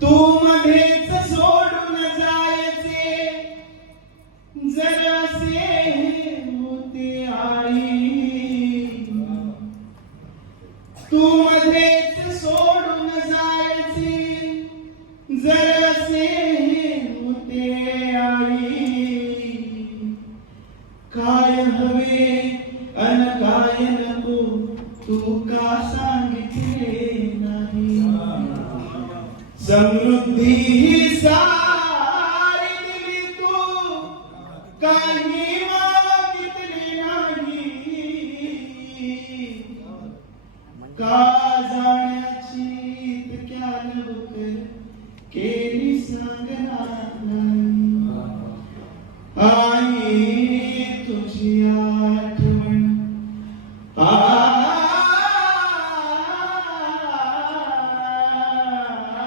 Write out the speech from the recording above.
तू मध्येच सोडून जायचे जरासे होते आई, तू मध्येच सोडून जायचे जरासे होते आई, काय हवे अन काय नको तू का सांगितले नाही, समृद्धी ही सारी दिली तू काही मागितले नाही, का जाण्याची इतक्या लवकर केली सांगणार नाही.